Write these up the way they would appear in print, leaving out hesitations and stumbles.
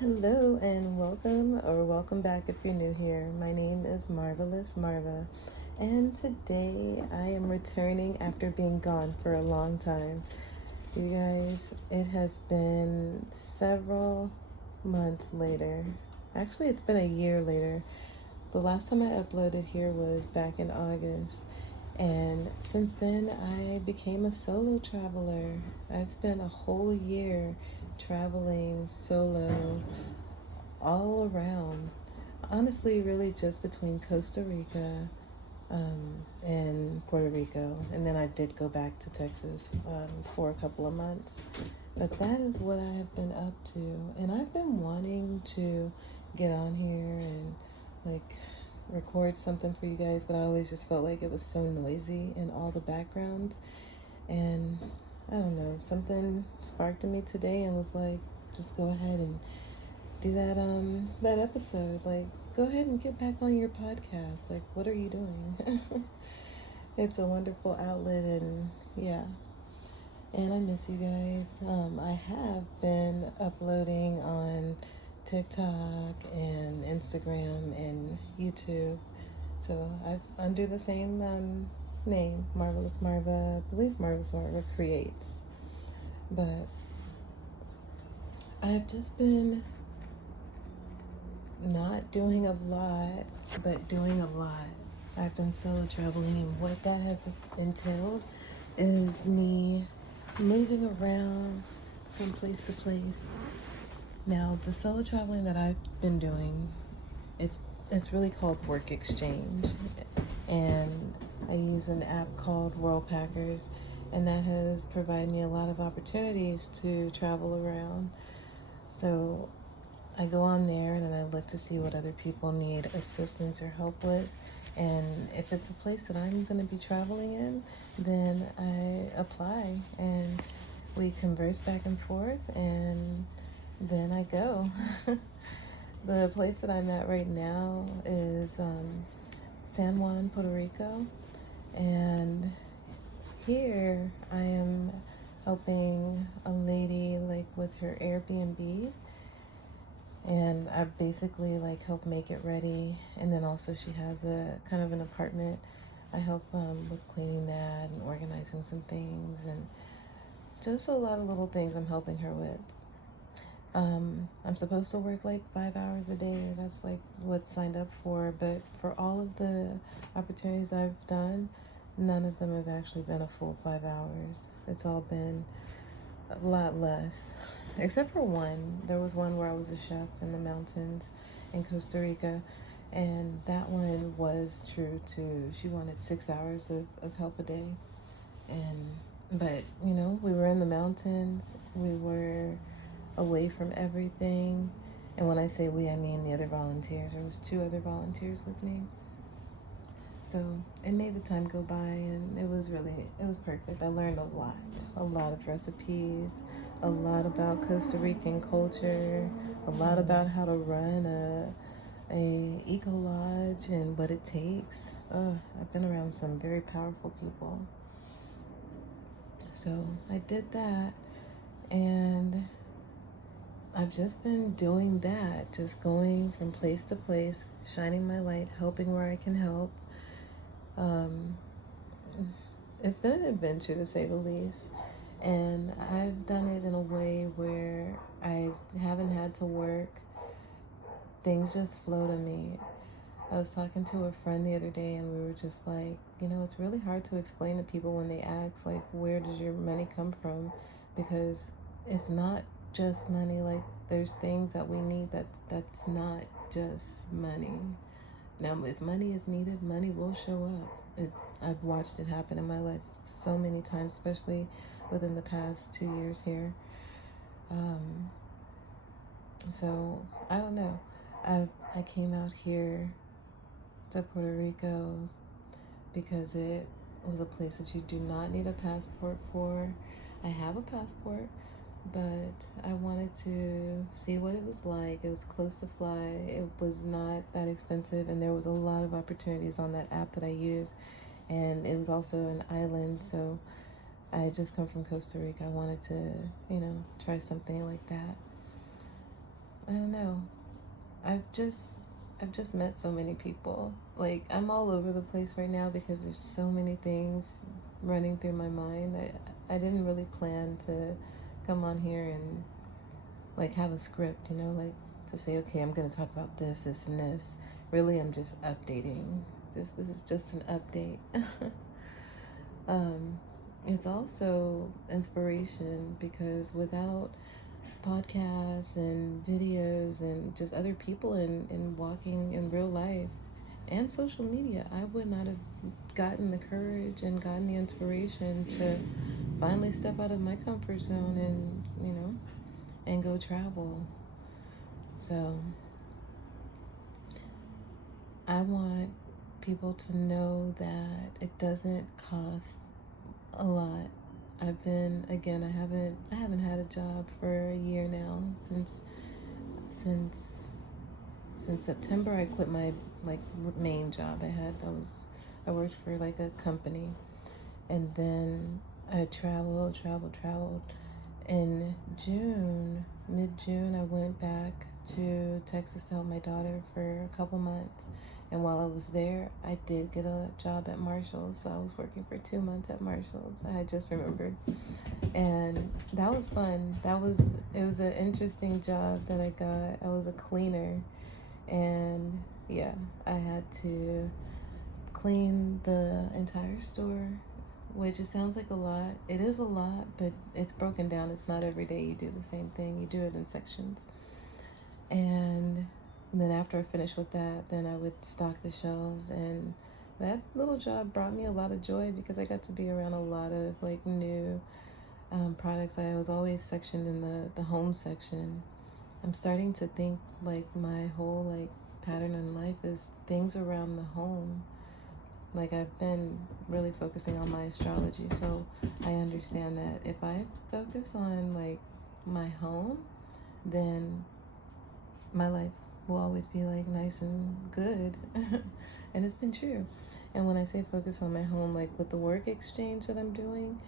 Hello and welcome back if you're new here. My name is Marvelous Marva, and today I am returning after being gone for a long time. You guys, it has been several months later. Actually, it's been a year later. The last time I uploaded here was back in August, and since then I became a solo traveler. I've spent a whole year traveling solo all around. Honestly, really just between Costa Rica and Puerto Rico. And then I did go back to Texas for a couple of months. But that is what I have been up to. And I've been wanting to get on here and like record something for you guys, but I always just felt like it was so noisy in all the backgrounds. And I don't know, something sparked in me today and was like, just go ahead and do that episode. Like, go ahead and get back on your podcast. Like, what are you doing? It's a wonderful outlet, and yeah. And I miss you guys. I have been uploading on TikTok and Instagram and YouTube. So I've under the same name, Marvelous Marva. I believe Marvelous Marva creates. But I've just been not doing a lot, but doing a lot. I've been solo traveling, and what that has entailed is me moving around from place to place. Now, the solo traveling that I've been doing, it's really called work exchange, and I use an app called World Packers, and that has provided me a lot of opportunities to travel around. So I go on there and then I look to see what other people need assistance or help with. And if it's a place that I'm going to be traveling in, then I apply and we converse back and forth, and then I go. The place that I'm at right now is San Juan, Puerto Rico. And here I am helping a lady like with her Airbnb, and I basically like help make it ready. And then also she has a kind of an apartment. I help with cleaning that and organizing some things, and just a lot of little things I'm helping her with. I'm supposed to work like 5 hours a day. That's like what's signed up for. But for all of the opportunities I've done, none of them have actually been a full 5 hours. It's all been a lot less, except for one. There was one where I was a chef in the mountains in Costa Rica, and that one was true too. She wanted 6 hours of help a day. But you know, we were in the mountains, we were away from everything. And when I say we, I mean the other volunteers. There was 2 other volunteers with me. So it made the time go by, and it was perfect. I learned a lot of recipes, a lot about Costa Rican culture, a lot about how to run a eco lodge and what it takes. I've been around some very powerful people. So I did that, and I've just been doing that, just going from place to place, shining my light, helping where I can help. It's been an adventure, to say the least, and I've done it in a way where I haven't had to work. Things just flow to me. I was talking to a friend the other day, and we were just like, you know, it's really hard to explain to people when they ask, like, where does your money come from? Because it's not just money. Like, there's things that we need that's not just money. Now, if money is needed, money will show up. I've watched it happen in my life so many times, especially within the past 2 years here. So I don't know. I came out here to Puerto Rico because it was a place that you do not need a passport for. I have a passport, but I wanted to see what it was like. It was close to fly. It was not that expensive, and there was a lot of opportunities on that app that I used. And it was also an island, so I had just come from Costa Rica. I wanted to, try something like that. I don't know. I've just met so many people. Like, I'm all over the place right now because there's so many things running through my mind. I didn't really plan to come on here and like have a script, like to say, okay, I'm gonna talk about this, this, and this. Really, I'm just updating. This is just an update. um, it's also inspiration because without podcasts and videos and just other people in walking in real life and social media, I would not have gotten the courage and gotten the inspiration to finally step out of my comfort zone and go travel. So I want people to know that it doesn't cost a lot. I haven't had a job for a year now. Since September I quit my like main job I worked for like a company, and then I traveled. In mid-June, I went back to Texas to help my daughter for a couple months. And while I was there, I did get a job at Marshall's. So I was working for 2 months at Marshall's. I had just remembered. And that was fun. It was an interesting job that I got. I was a cleaner. And yeah, I had to clean the entire store, which it sounds like a lot. It is a lot, but it's broken down. It's not every day you do the same thing. You do it in sections. And then after I finished with that, then I would stock the shelves. And that little job brought me a lot of joy because I got to be around a lot of like new products. I was always sectioned in the home section. I'm starting to think like my whole like pattern in life is things around the home. Like, I've been really focusing on my astrology, so I understand that if I focus on like my home, then my life will always be like nice and good. And it's been true. And when I say focus on my home, like with the work exchange that I'm doing,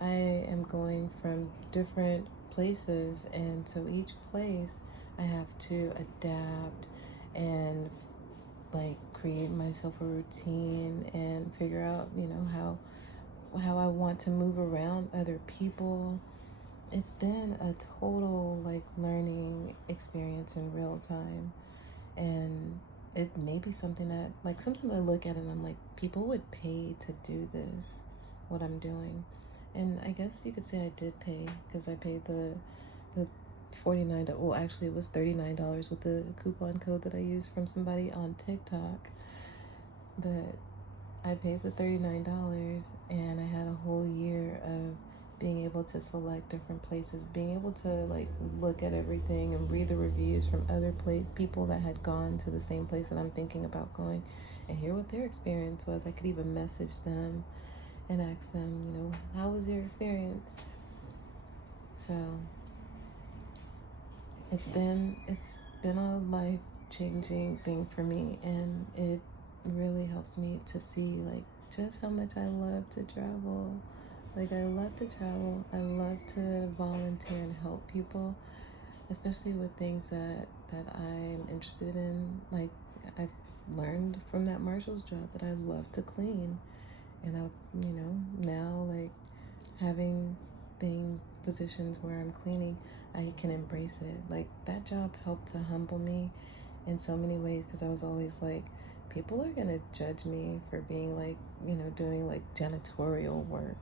I am going from different places, and so each place I have to adapt and like create myself a routine and figure out, how I want to move around other people. It's been a total like learning experience in real time. And it may be something that like sometimes I look at it and I'm like, people would pay to do this, what I'm doing. And I guess you could say I did pay because I paid the $49. Well, actually, it was $39 with the coupon code that I used from somebody on TikTok. But I paid the $39, and I had a whole year of being able to select different places, being able to like look at everything and read the reviews from other people that had gone to the same place that I'm thinking about going, and hear what their experience was. I could even message them and ask them, how was your experience? So it's been a life-changing thing for me, and it really helps me to see like just how much I love to travel. Like, I love to travel. I love to volunteer and help people, especially with things that I'm interested in. Like, I've learned from that Marshall's job that I love to clean, and now like having positions where I'm cleaning, I can embrace it. Like, that job helped to humble me in so many ways because I was always like, people are gonna judge me for being like, doing like janitorial work.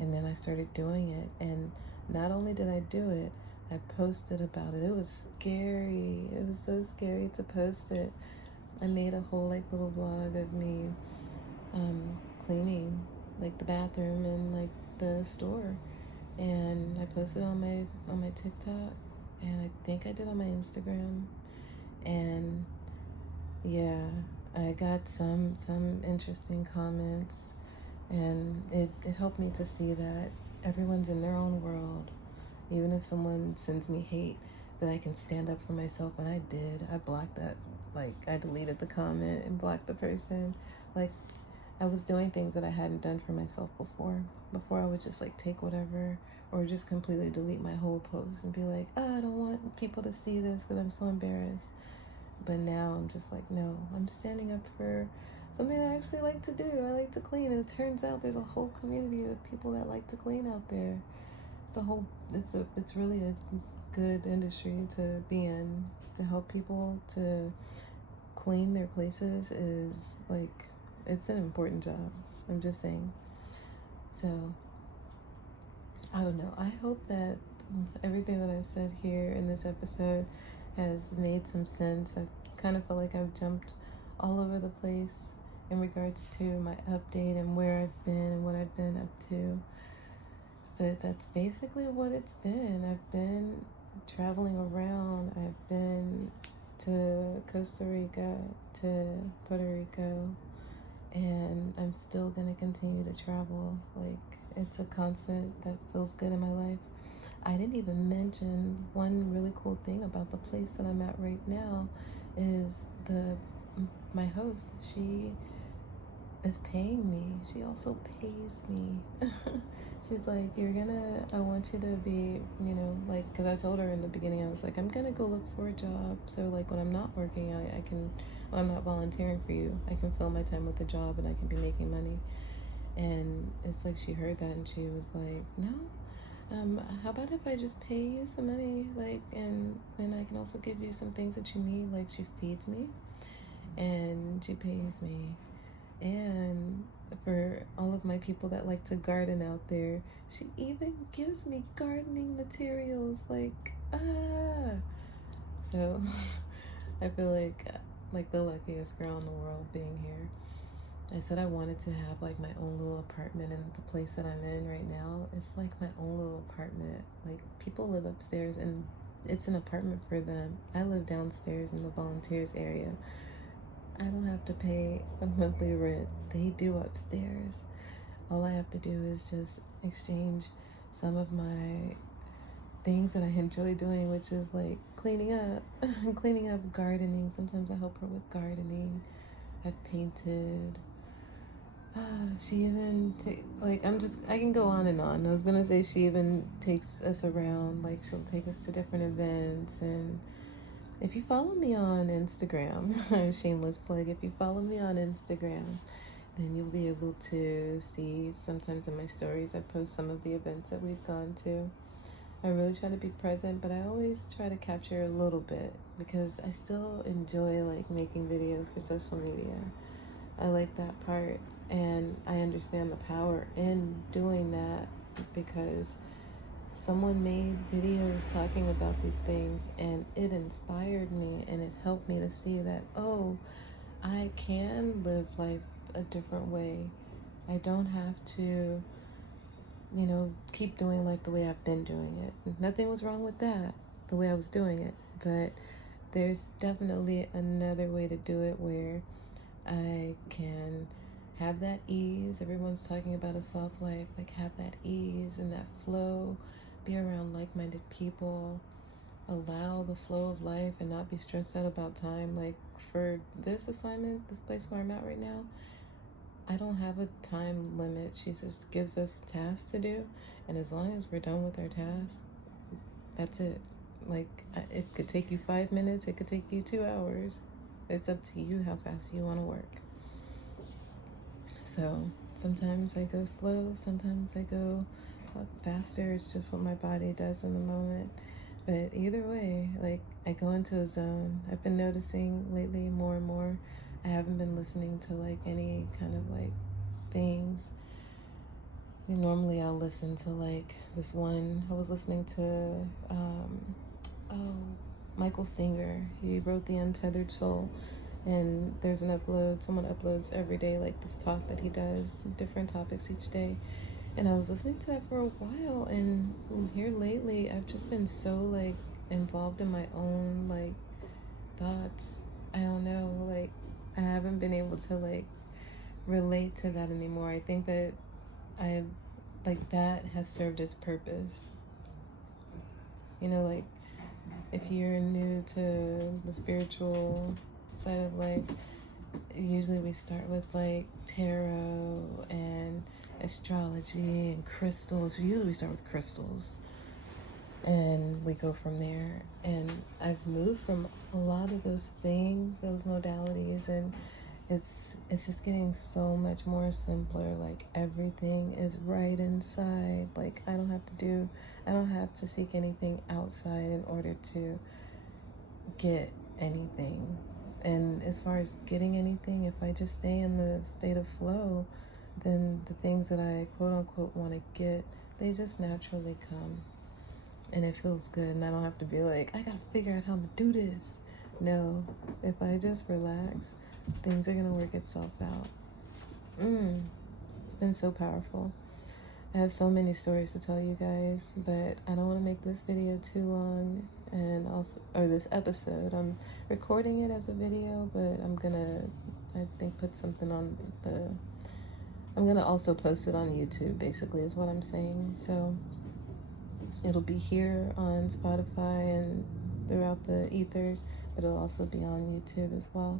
And then I started doing it, and not only did I do it, I posted about it. It was scary. It was so scary to post it. I made a whole like little vlog of me cleaning like the bathroom and like the store, and I posted on my TikTok, and I think I did on my Instagram. And yeah, I got some interesting comments, and it helped me to see that everyone's in their own world. Even if someone sends me hate, that I can stand up for myself. And I did. I blocked that. Like, I deleted the comment and blocked the person. Like, I was doing things that I hadn't done for myself before. Before I would just like take whatever or just completely delete my whole post and be like, oh, I don't want people to see this because I'm so embarrassed. But now I'm just like, no, I'm standing up for something I actually like to do. I like to clean, and it turns out there's a whole community of people that like to clean out there. It's really a good industry to be in. To help people to clean their places is like, it's an important job. I'm just saying. So I don't know. I hope that everything that I've said here in this episode has made some sense. I kind of feel like I've jumped all over the place in regards to my update and where I've been and what I've been up to. But that's basically what it's been. I've been traveling around. I've been to Costa Rica, to Puerto Rico, and I'm still going to continue to travel. Like, it's a constant that feels good in my life. I didn't even mention one really cool thing about the place that I'm at right now is my host. She is paying me. She also pays me. She's like, I want you to be, like, because I told her in the beginning, I was like, I'm gonna go look for a job. So like when I'm not working, when I'm not volunteering for you, I can fill my time with a job and I can be making money. And it's like she heard that and she was like, no, how about if I just pay you some money, like, and then I can also give you some things that you need. Like, she feeds me and she pays me. And for all of my people that like to garden out there, she even gives me gardening materials. Like, so I feel like the luckiest girl in the world being here. I said I wanted to have like my own little apartment, and the place that I'm in right now, it's like my own little apartment. Like, people live upstairs and it's an apartment for them. I live downstairs in the volunteers area. I don't have to pay a monthly rent. They do upstairs. All I have to do is just exchange some of my things that I enjoy doing, which is like cleaning up, gardening. Sometimes I help her with gardening. I've painted. She even I can go on and on. I was gonna say she even takes us around. Like, she'll take us to different events. And if you follow me on Instagram, shameless plug, if you follow me on Instagram, then you'll be able to see sometimes in my stories I post some of the events that we've gone to. I really try to be present, but I always try to capture a little bit because I still enjoy like making videos for social media. I like that part, and I understand the power in doing that because someone made videos talking about these things and it inspired me and it helped me to see that, oh, I can live life a different way. I don't have to, keep doing life the way I've been doing it. Nothing was wrong with that, the way I was doing it, but there's definitely another way to do it where I can have that ease. Everyone's talking about a soft life, like have that ease and that flow, be around like-minded people, allow the flow of life and not be stressed out about time. Like, for this assignment, this place where I'm at right now, I don't have a time limit. She just gives us tasks to do, and as long as we're done with our tasks, that's it. Like, it could take you 5 minutes, it could take you 2 hours. It's up to you how fast you want to work. So sometimes I go slow, sometimes I go faster. It's just what my body does in the moment. But either way, like, I go into a zone. I've been noticing lately more and more. I haven't been listening to like any kind of like things. Normally I'll listen to like this one. I was listening to Michael Singer. He wrote The Untethered Soul. And there's an upload. Someone uploads every day, like this talk that he does, different topics each day. And I was listening to that for a while, and here lately, I've just been so like involved in my own like thoughts. I don't know, like I haven't been able to like relate to that anymore. I think that that has served its purpose. Like, if you're new to the spiritual side of life, usually we start with like tarot and astrology and crystals. Usually we start with crystals and we go from there. And I've moved from a lot of those things, those modalities, and it's just getting so much more simpler. Like everything is right inside. Like I don't have to seek anything outside in order to get anything. And as far as getting anything, if I just stay in the state of flow, then the things that I quote unquote want to get, they just naturally come. And it feels good. And I don't have to be like, I gotta figure out how to do this. No, if I just relax, things are gonna work itself out. It's been so powerful. I have so many stories to tell you guys, but I don't want to make this video too long, and also, or this episode. I'm recording it as a video, but I'm gonna, I think, put something on the. I'm gonna also post it on YouTube. Basically, is what I'm saying. So it'll be here on Spotify and throughout the ethers, but it'll also be on YouTube as well.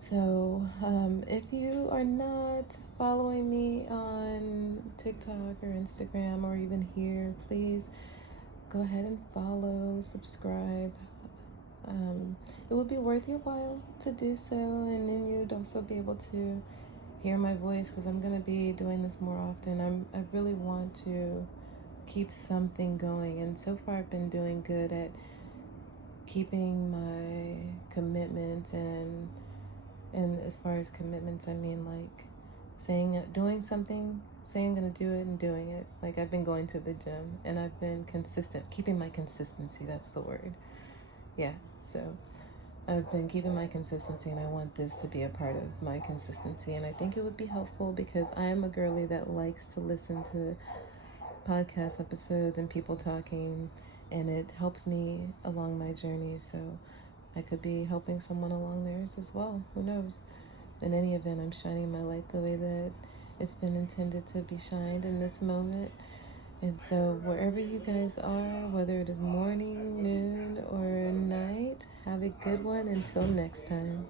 So if you are not following me on TikTok or Instagram or even here, please go ahead and follow, subscribe. It would be worth your while to do so, and then you'd also be able to hear my voice, because I'm going to be doing this more often. I really want to keep something going, and so far I've been doing good at keeping my commitments. And as far as commitments, I mean like doing something, saying I'm gonna do it and doing it. Like I've been going to the gym and I've been consistent, keeping my consistency, that's the word. Yeah, so I've been keeping my consistency, and I want this to be a part of my consistency. And I think it would be helpful because I am a girly that likes to listen to podcast episodes and people talking, and it helps me along my journey. So I could be helping someone along theirs as well. Who knows? In any event, I'm shining my light the way that it's been intended to be shined in this moment. And so wherever you guys are, whether it is morning, noon, or night, have a good one until next time.